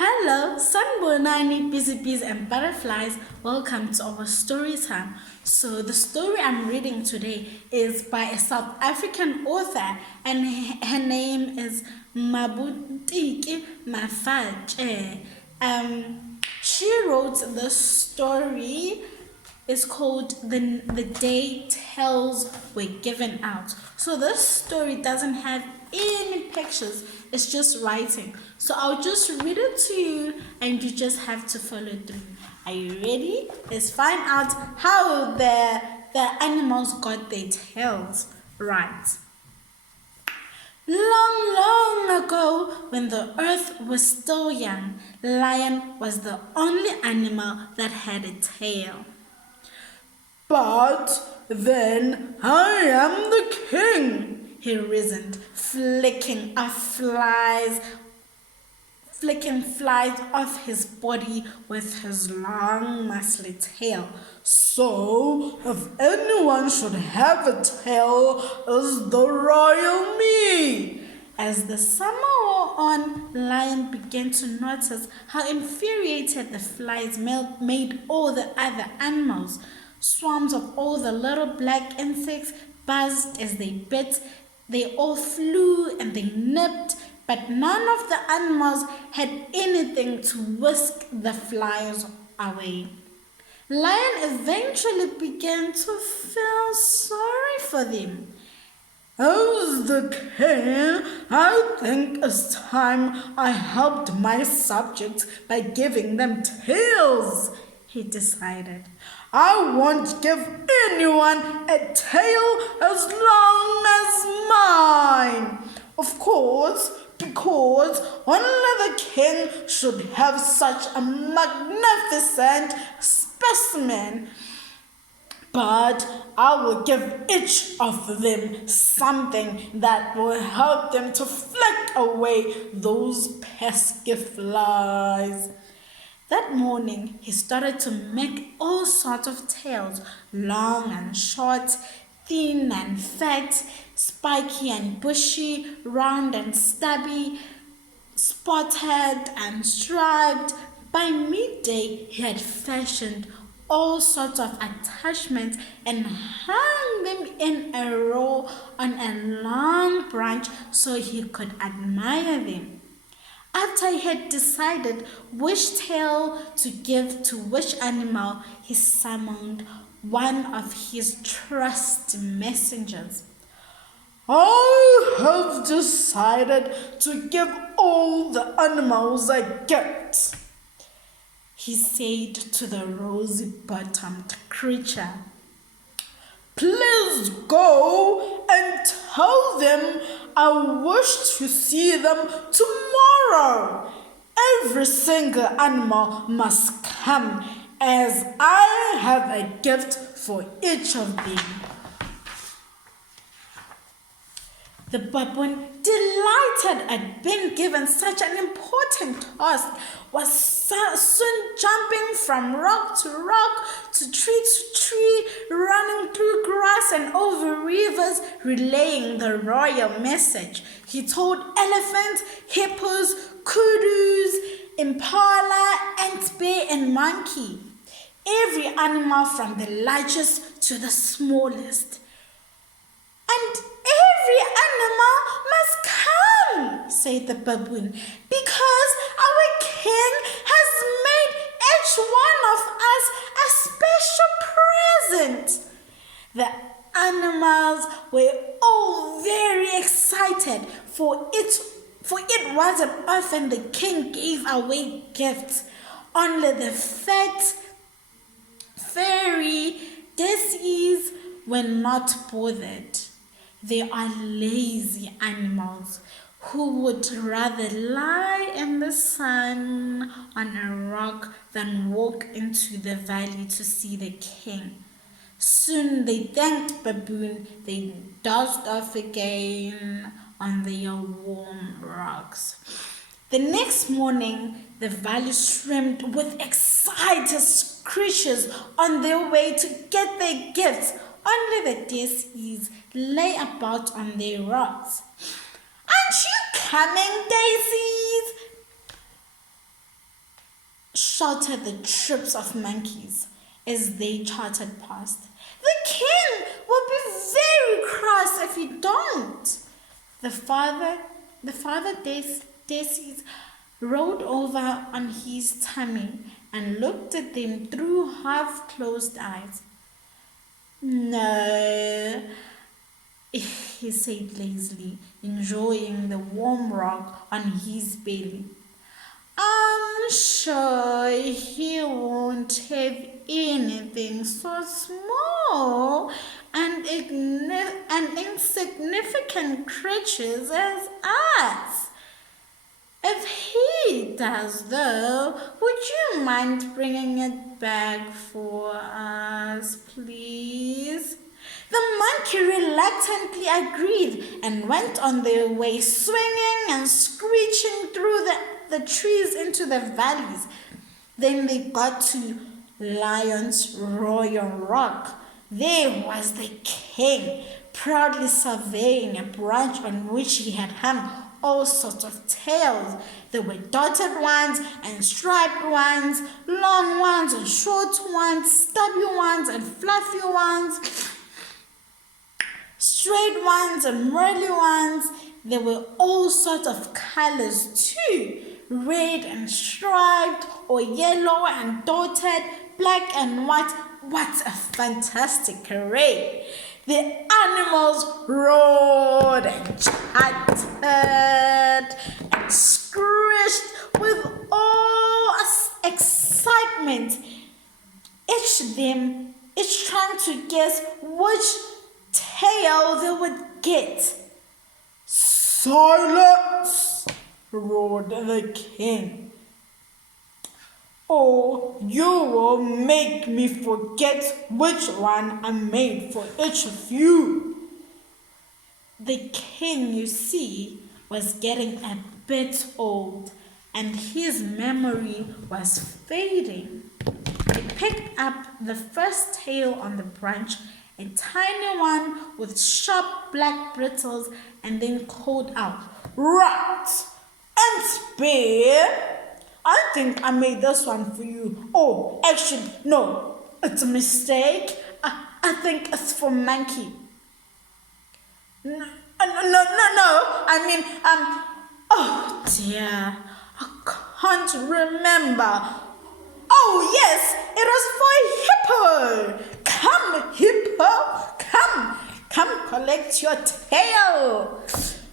Hello, Sunbonani, busy bees and butterflies. Welcome to our story time. So the story I'm reading today is by a South African author, and her name is Mabutiki Mafache. She wrote the story. It's called the Day Tales Were Given Out. So this story doesn't have any pictures, it's just writing. So I'll just read it to you and you just have to follow through. Are you ready? Let's find out how the animals got their tails. Right. Long, long ago, when the earth was still young, lion was the only animal that had a tail. But then I am the king, he reasoned, flicking flies off his body with his long muscly tail. So, if anyone should have a tail, it's the royal me. As the summer wore on, Lion began to notice how infuriated the flies made all the other animals. Swarms of all the little black insects buzzed as they bit. They all flew and they nipped, but none of the animals had anything to whisk the flies away. Lion eventually began to feel sorry for them. As the king, I think it's time I helped my subjects by giving them tails, he decided. I won't give anyone a tail as long as mine. Of course, because only the king should have such a magnificent specimen. But I will give each of them something that will help them to flick away those pesky flies. That morning, he started to make all sorts of tails, long and short, thin and fat, spiky and bushy, round and stubby, spotted and striped. By midday, he had fashioned all sorts of attachments and hung them in a row on a long branch so he could admire them. After he had decided which tail to give to which animal, he summoned one of his trusty messengers. I have decided to give all the animals a gift, he said to the rosy-bottomed creature. Please go and tell them I wish to see them tomorrow. Every single animal must come as I have a gift for each of them. The baboon, delighted at being given such an important task, was soon jumping from rock to tree, running through grass and over rivers, relaying the royal message. He told elephants, hippos, kudus, impala, ant, bear, and monkey. Every animal from the largest to the smallest. And every animal must come, said the baboon, because our king has made each one of us a special present. The animals were all very excited, for it wasn't often the king gave away gifts. Only the fat, furry daisies were not bothered. They are lazy animals who would rather lie in the sun on a rock than walk into the valley to see the king. Soon they thanked Baboon. They dozed off again on their warm rocks. The next morning, the valley swarmed with excited creatures on their way to get their gifts. Only the daisies lay about on their rocks. Aren't you coming, daisies? shouted the troops of monkeys as they trotted past. The king will be very cross if you don't. The father Decius rolled over on his tummy and looked at them through half-closed eyes. No, he said lazily, enjoying the warm rock on his belly. I'm sure he won't have anything so small and insignificant creatures as us. If he does, though, would you mind bringing it back for us, please? The monkey reluctantly agreed and went on their way, swinging and screeching through the trees into the valleys. Then they got to Lion's Royal Rock. There was the king, proudly surveying a branch on which he had hung all sorts of tails. There were dotted ones and striped ones, long ones and short ones, stubby ones and fluffy ones, straight ones and curly ones. There were all sorts of colors too, red and striped, or yellow and dotted, black and white. What a fantastic array! The animals roared and chattered and screeched with all excitement, each trying to guess which tail they would get. Silence! Roared the king. Or you will make me forget which one I made for each of you. The king, you see, was getting a bit old, and his memory was fading. He picked up the first tail on the branch, a tiny one with sharp black bristles, and then called out, "Rat and spear! I think I made this one for you. Oh, actually, no, it's a mistake. I think it's for monkey." No. I mean, oh dear, I can't remember. Oh yes, it was for hippo. Come, hippo, come collect your tail.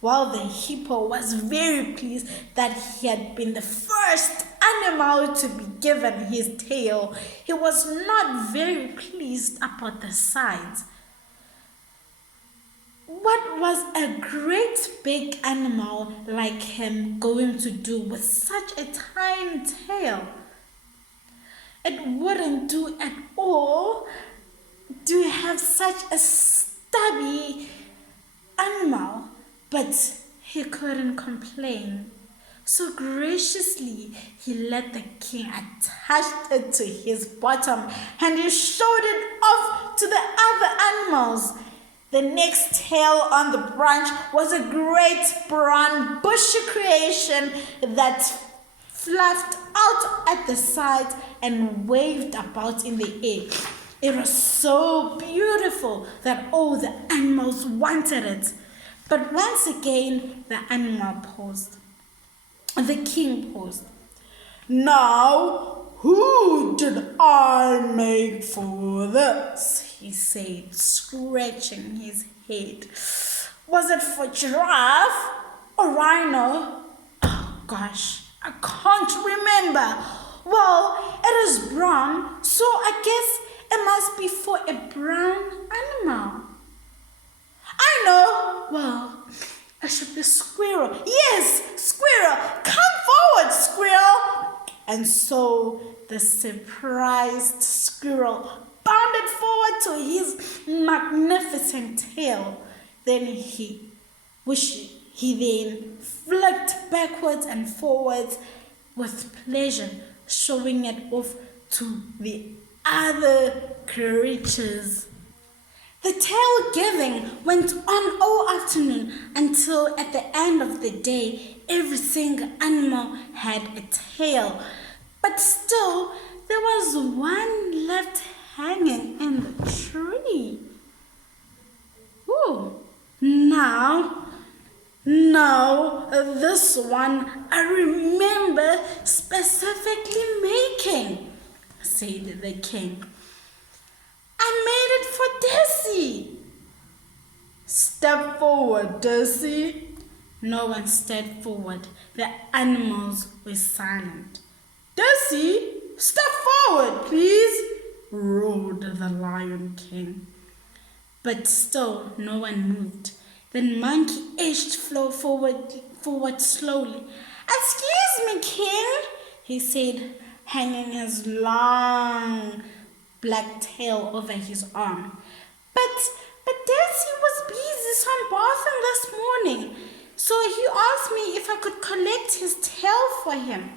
While the hippo was very pleased that he had been the first animal to be given his tail, he was not very pleased about the size. What was a great big animal like him going to do with such a tiny tail? It wouldn't do at all to have such a stubby animal. But he couldn't complain. So graciously, he let the king attach it to his bottom, and he showed it off to the other animals. The next tail on the branch was a great brown bushy creation that fluffed out at the sides and waved about in the air. It was so beautiful that all the animals wanted it. But once again, the animal paused. The king paused. "Now, who did I make for this?" he said, scratching his head. "Was it for giraffe or rhino? Oh gosh, I can't remember. Well, it is brown, so I guess it must be for a brown animal. I know. Well, it should be squirrel. Yes, squirrel. Come forward, squirrel." And so the surprised squirrel bounded forward to his magnificent tail. Then he flicked backwards and forwards with pleasure, showing it off to the other creatures. The tail giving went on all afternoon until at the end of the day, every single animal had a tail. But still, there was one left hanging in the tree. Ooh, now, this one I remember specifically making, said the king. I made it for Desi. Step forward, Desi. No one stepped forward. The animals were silent. Desi, step forward, please, roared the Lion King. But still no one moved. Then Monkey edged forward slowly. Excuse me, King, he said, hanging his long black tail over his arm. But Daisy was busy sunbathing this morning, so he asked me if I could collect his tail for him.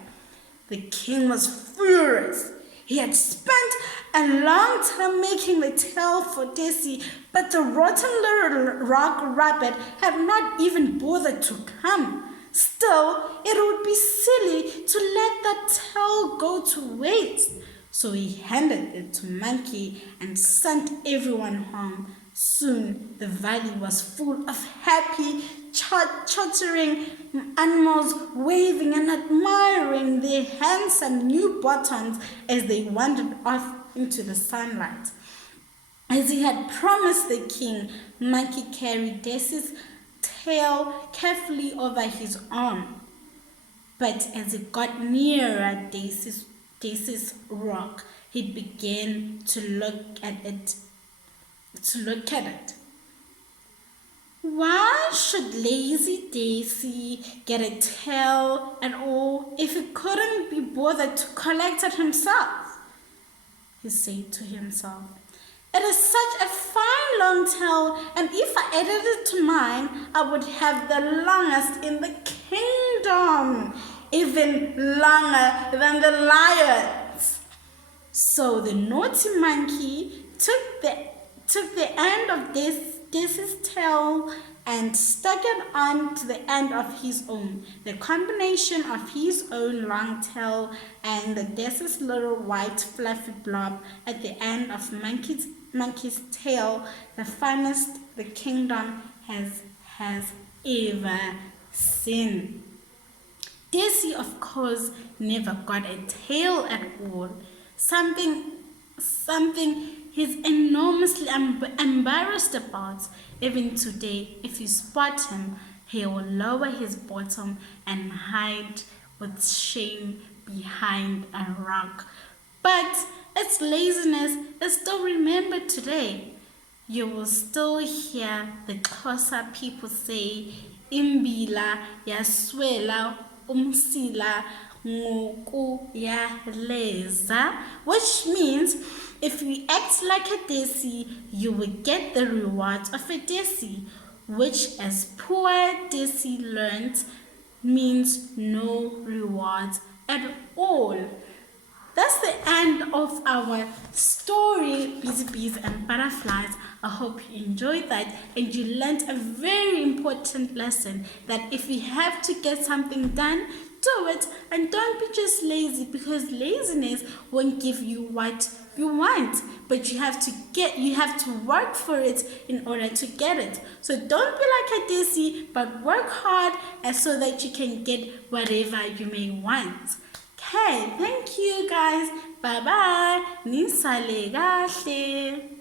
The king was furious. He had spent a long time making the tail for Desi, but the rotten little rock rabbit had not even bothered to come. Still, it would be silly to let that tail go to waste. So he handed it to Monkey and sent everyone home. Soon the valley was full of happy, chattering animals, waving and admiring their handsome new bottoms as they wandered off into the sunlight. As he had promised the king, Monkey carried Desi's tail carefully over his arm. But as it got nearer Desi's rock, he began to look at it. Why should lazy Daisy get a tail and all if he couldn't be bothered to collect it himself? He said to himself. It is such a fine long tail, and if I added it to mine, I would have the longest in the kingdom, even longer than the lions. So the naughty monkey took the end of Desi's tail and stuck it on to the end of his own. The combination of his own long tail and the Desi's little white fluffy blob at the end of Monkey's tail, the funnest the kingdom has ever seen. Desi, of course, never got a tail at all. Something he's enormously embarrassed about. Even today, if you spot him, he will lower his bottom and hide with shame behind a rock. But its laziness is still remembered today. You will still hear the Xhosa people say, Imbila yaswela umsila ngokuyaleza, which means if you act like a Desi, you will get the rewards of a Desi, which, as poor Desi learned, means no rewards at all. That's the end of our story, Busy Bees and Butterflies. I hope you enjoyed that and you learned a very important lesson that if you have to get something done, do it and don't be just lazy, because laziness won't give you what you want, but you have to work for it in order to get it. So don't be like a Desi, but work hard so that you can get whatever you may want. Okay, thank you guys. Bye bye. Nisale kahle.